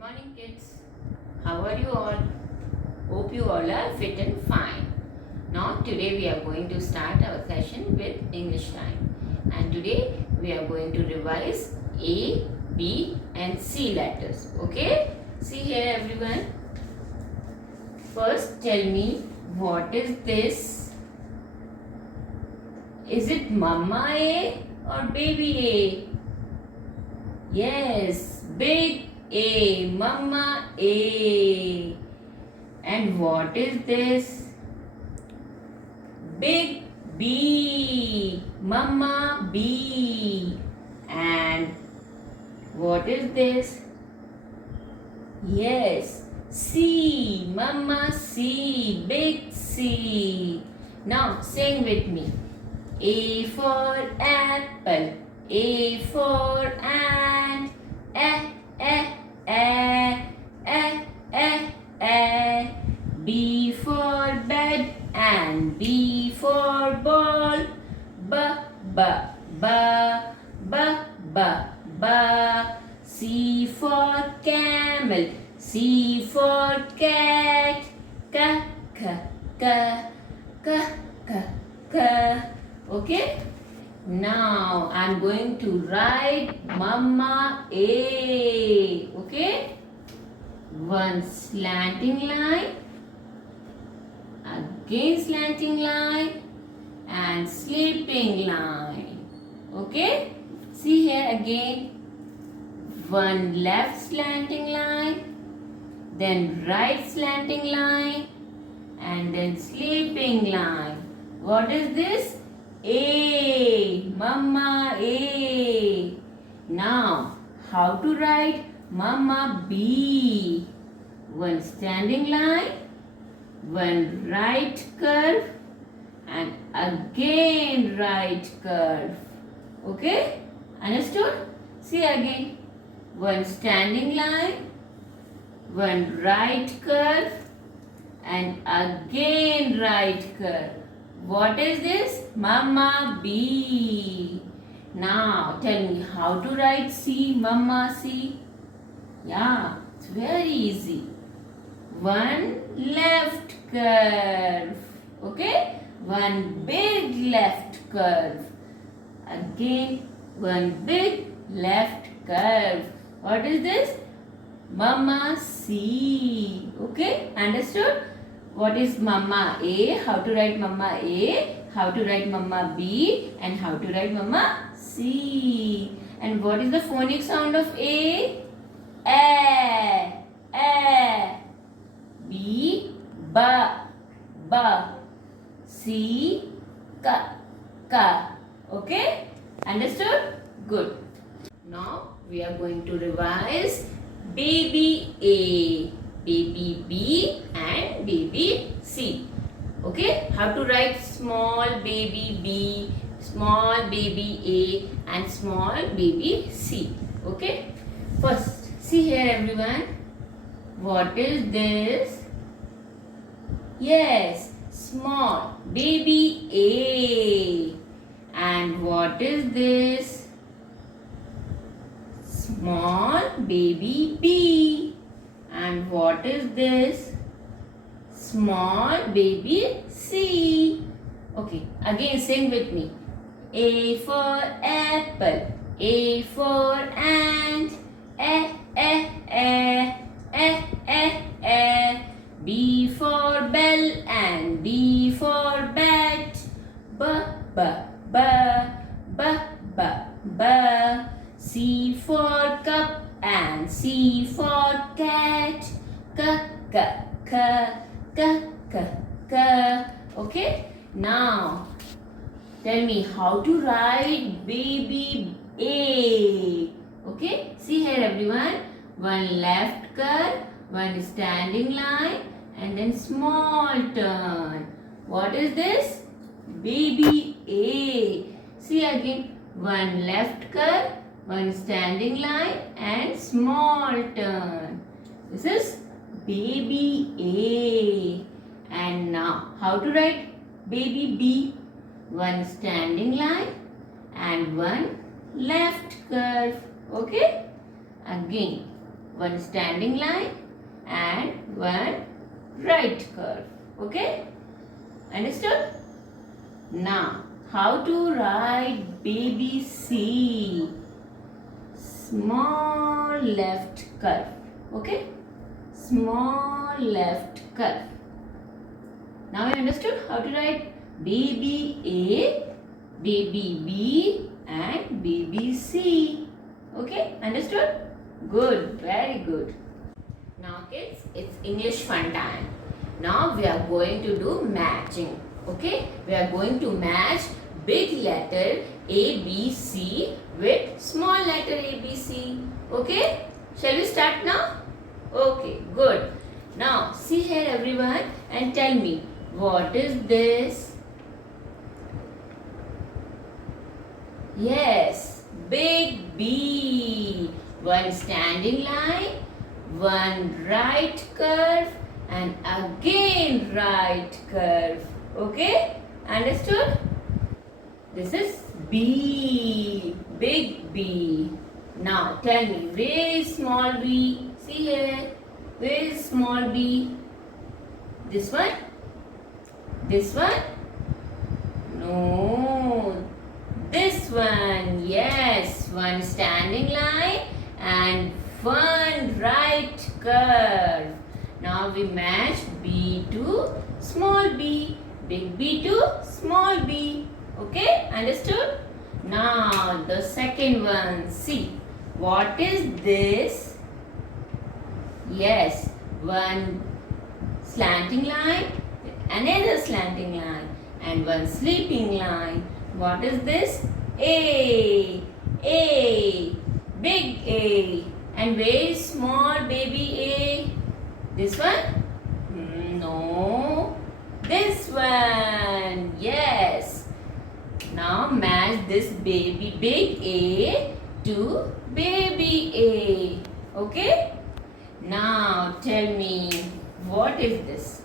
morning, kids. How are you all? Hope you all are fit and fine. Now, today we are going to start our session with English time. And today we are going to revise A, B and C letters. Okay? See here, everyone. First, tell me, what is this? Is it Mama A or Baby A? Yes, big A, Mama A. And what is this? Big B, Mama B. And what is this? Yes, C, Mama C, big C. Now sing with me. A for apple, A for ant, A. B for bed and B for ball, B. C for camel, C for cat, K. Okay? Now I'm going to write Mama A. Okay? One slanting line, again slanting line, and sleeping line. Okay? See here again. One left slanting line, then right slanting line, and then sleeping line. What is this? A, Mama A. Now, how to write Mama B? One standing line, one right curve, and again right curve. Okay? Understood? See again. One standing line, one right curve, and again right curve. What is this? Mama B. Now tell me how to write C, Mama C. Yeah, it's very easy. One left curve. Okay? One big left curve. Again, one big left curve. What is this? Mama C. Okay? Understood? What is Mama A? How to write Mama A? How to write Mama B? And how to write Mama C? And what is the phonic sound of A? A. B. Ba. C. Ka. Okay? Understood? Good. Now we are going to revise Baby A, Baby B and Baby C. Okay? How to write small baby B, small baby A and small baby C. Okay? First, see here everyone. What is this? Yes, small baby A. And what is this? Small baby B. And what is this? Small baby C. Okay, again sing with me. A for apple, A for ant, A. B for bell and B for bat, B. C for cup and C for cat, K. Okay? Now, tell me how to write baby A. Okay? See here everyone. One left curve, one standing line, and then small turn. What is this? Baby A. See again. One left curve, one standing line, and small turn. This is baby A. And now, how to write baby B? One standing line and one left curve. Okay? Again, one standing line and one right curve. Okay? Understood? Now, how to write baby C? Small left curve. Okay? Small left curve. Now you understood how to write baby A, baby B and baby C. Okay? Understood? Good. Very good. Now kids, it's English fun time. Now we are going to do matching. Okay? We are going to match big letter A, B, C with small letter A, B, C. Okay? Shall we start now? Okay, good. Now see here everyone and tell me, what is this? Yes, big B. One standing line, one right curve and again right curve. Okay? Understood? This is B. Big B. Now tell me, where is small b? See here. Where is small b? This one? This one? No. This one. Yes. One standing line and one right curve. Now we match B to small b. Big B to small b. Okay? Understood? Now the second one. See. What is this? Yes. One slanting line, another slanting line and one sleeping line. What is this? A. A. Big A. And where is small baby A? This one? No. This one. Yes. Now match this baby big A to baby A. Okay? Now tell me, what is this?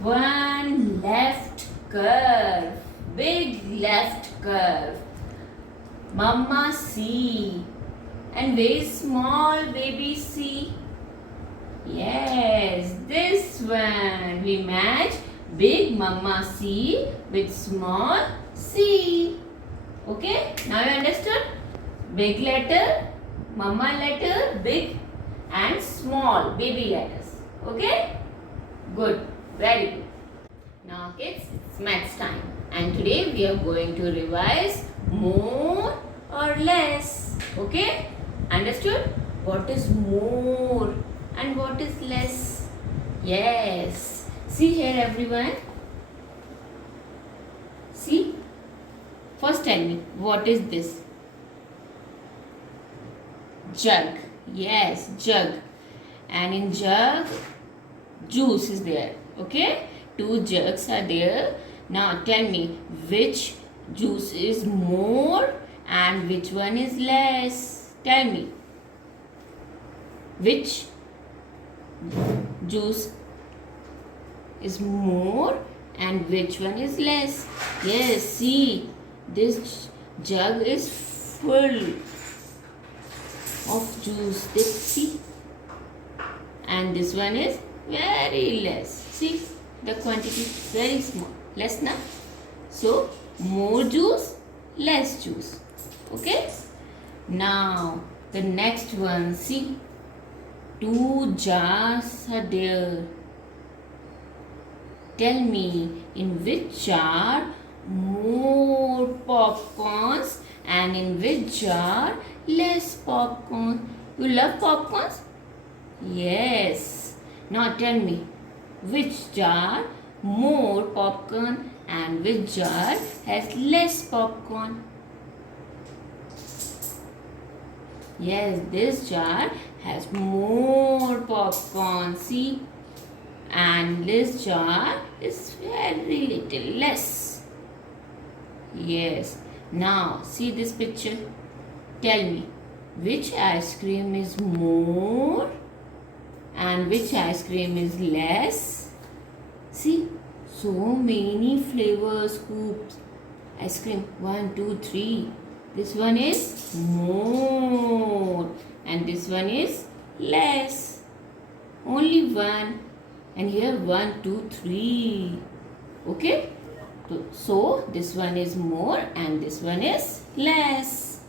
One left curve. Big left curve. Mama C. And where is small baby C? Yes, this one. We match big Mama C with small c. Okay? Now you understood? Big letter, Mama letter, big and small baby letters. Okay? Good. Very good. Now kids, it's maths time. And today we are going to revise more or less. Okay? Understood? What is more and what is less? Yes. See here everyone. See. First tell me, what is this? Jug. Yes, jug. And in jug, juice is there. Okay? Two jugs are there. Now tell me, which juice is more and which one is less? Tell me. Which juice is more and which one is less? Yes, see, this jug is full of juice. See, and this one is very less. See, the quantity is very small, less now. So more juice, less juice. Okay. Now the next one. See, two jars are there. Tell me, in which jar more popcorns and in which jar less popcorn? You love popcorns? Yes. Now tell me, which jar more popcorn and which jar has less popcorn? Yes, this jar has more popcorn. See? And this jar is very little less. Yes. Now see this picture. Tell me, which ice cream is more and which ice cream is less? See, so many flavor scoops. Ice cream 1, 2, 3. This one is more and this one is less. Only one. And here 1, 2, 3. Okay. So this one is more and this one is less.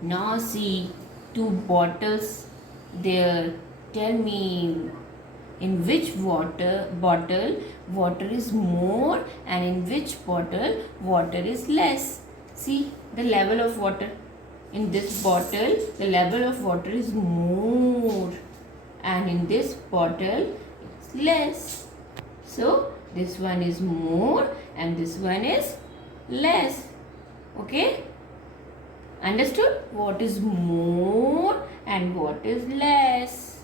Now see 2 bottles there. Tell me in which bottle water is more and in which bottle water is less. See the level of water. In this bottle the level of water is more and in this bottle it's less. So this one is more and this one is less. Okay, understood? What is more and what is less?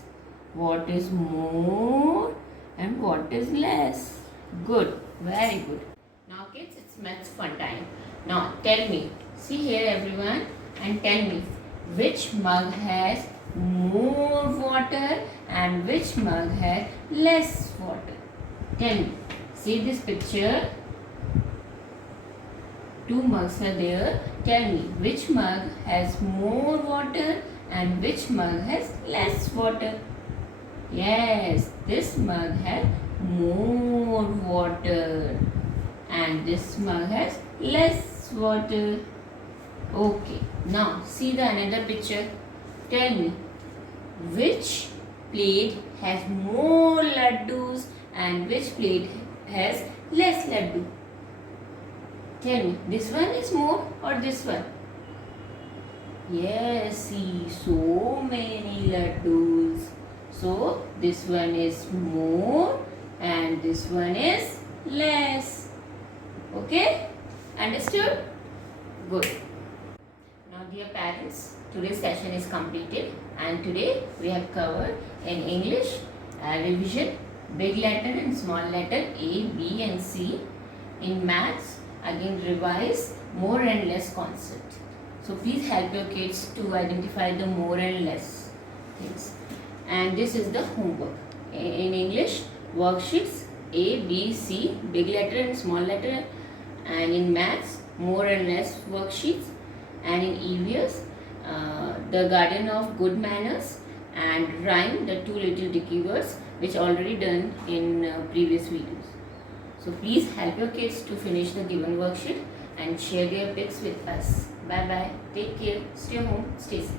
What is more and what is less? Good, very good. Now kids, it's maths fun time. Now tell me, see here everyone, and tell me which mug has more water and which mug has less water. Tell me. See this picture. 2 mugs are there. Tell me which mug has more water and which mug has less water. Yes, this mug has more water and this mug has less water. Okay, now see the another picture. Tell me which plate has more laddus and which plate has less laddu. Tell me, this one is more or this one? Yes, see, so many laddus. So this one is more and this one is less. Okay, understood? Good. Now dear parents, today's session is completed and today we have covered in English revision big letter and small letter A, B and C. In maths again revise more and less concept. So please help your kids to identify the more and less things. And this is the homework. In English worksheets A, B, C, big letter and small letter, and in maths more and less worksheets, and in EVS the Guardian of Good Manners and rhyme, the 2 little dicky words, which already done in previous videos. So please help your kids to finish the given worksheet and share their pics with us. Bye bye. Take care. Stay home. Stay safe.